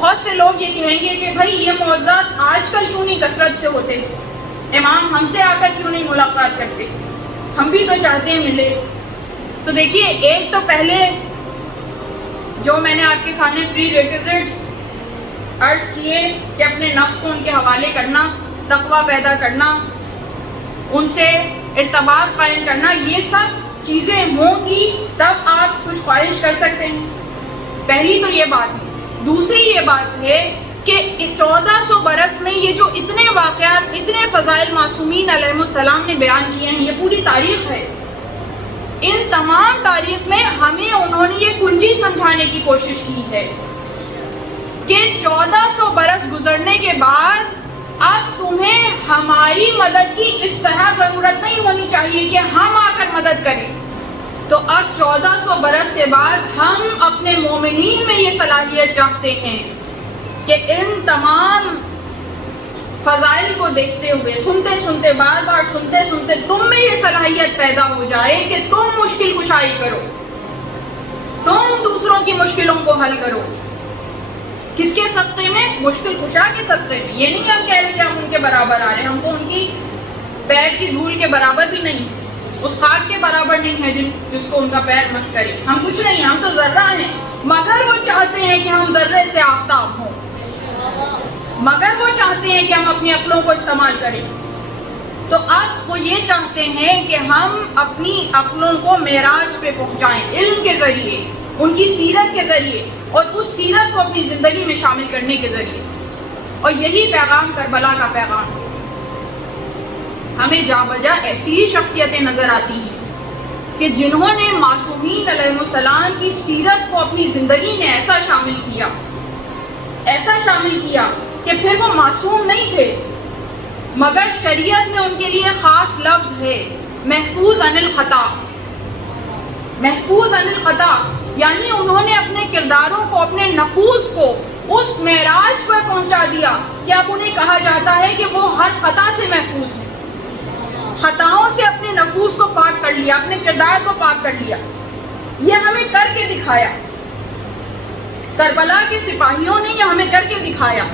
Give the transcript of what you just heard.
بہت سے لوگ یہ کہیں گے کہ بھائی یہ معجزات آج کل کیوں نہیں کثرت سے ہوتے، امام ہم سے آ کر کیوں نہیں ملاقات کرتے، ہم بھی تو چاہتے ہیں ملے۔ تو دیکھیے، ایک تو پہلے جو میں نے آپ کے سامنے پری ریکوزٹس عرض کیے کہ اپنے نفس کو ان کے حوالے کرنا، تقویٰ پیدا کرنا، ان سے ارتباط قائم کرنا، یہ سب چیزیں ہوں گی تب آپ کچھ خواہش کر سکتے ہیں۔ پہلی تو یہ بات ہے۔ دوسری یہ بات ہے کہ 1400 برس میں یہ جو اتنے واقعات، اتنے فضائل معصومین علیہ السلام نے بیان کیے ہیں، یہ پوری تاریخ ہے۔ ان تمام تاریخ میں ہمیں انہوں نے یہ کنجی سمجھانے کی کوشش کی ہے کہ 1400 برس گزرنے کے بعد اب تمہیں ہماری مدد کی اس طرح ضرورت نہیں ہونی چاہیے کہ ہم آ کر مدد کریں۔ تو اب 1400 برس کے بعد ہم اپنے مومنین میں یہ صلاحیت چاہتے ہیں کہ ان تمام فضائل کو دیکھتے ہوئے، سنتے سنتے، بار بار سنتے سنتے تم میں یہ صلاحیت پیدا ہو جائے کہ تم مشکل کشائی کرو، تم دوسروں کی مشکلوں کو حل کرو۔ کس کے صدقے میں؟ مشکل کشا کے صدقے میں۔ یہ نہیں ہم کہہ رہے کہ ہم ان کے برابر آ رہے ہیں، ہم تو ان کی پیر کی دھول کے برابر بھی نہیں، اس خاک کے برابر نہیں ہے جس کو ان کا پیر مس کرے۔ ہم کچھ نہیں، ہم تو ذرہ ہیں، مگر وہ چاہتے ہیں کہ ہم ذرے سے آفتاب ہوں، مگر وہ چاہتے ہیں کہ ہم اپنی عقلوں کو استعمال کریں۔ تو اب وہ یہ چاہتے ہیں کہ ہم اپنی عقلوں کو معراج پہ پہنچائیں، علم کے ذریعے، ان کی سیرت کے ذریعے، اور اس سیرت کو اپنی زندگی میں شامل کرنے کے ذریعے۔ اور یہی پیغام کربلا کا پیغام ہے۔ ہمیں جا بجا ایسی ہی شخصیتیں نظر آتی ہیں کہ جنہوں نے معصومین علیہ السلام کی سیرت کو اپنی زندگی میں ایسا شامل کیا کہ پھر وہ معصوم نہیں تھے، مگر شریعت میں ان کے لیے خاص لفظ ہے، محفوظ عن الخطا۔ محفوظ عن الخطا یعنی انہوں نے اپنے کرداروں کو، اپنے نفوس کو اس معراج پر پہنچا دیا کہ اب انہیں کہا جاتا ہے کہ وہ ہر خطا سے محفوظ ہیں، خطاؤں سے اپنے نفوس کو پاک کر لیا، اپنے کردار کو پاک کر لیا۔ یہ ہمیں کر کے دکھایا، کربلا کے سپاہیوں نے یہ ہمیں کر کے دکھایا۔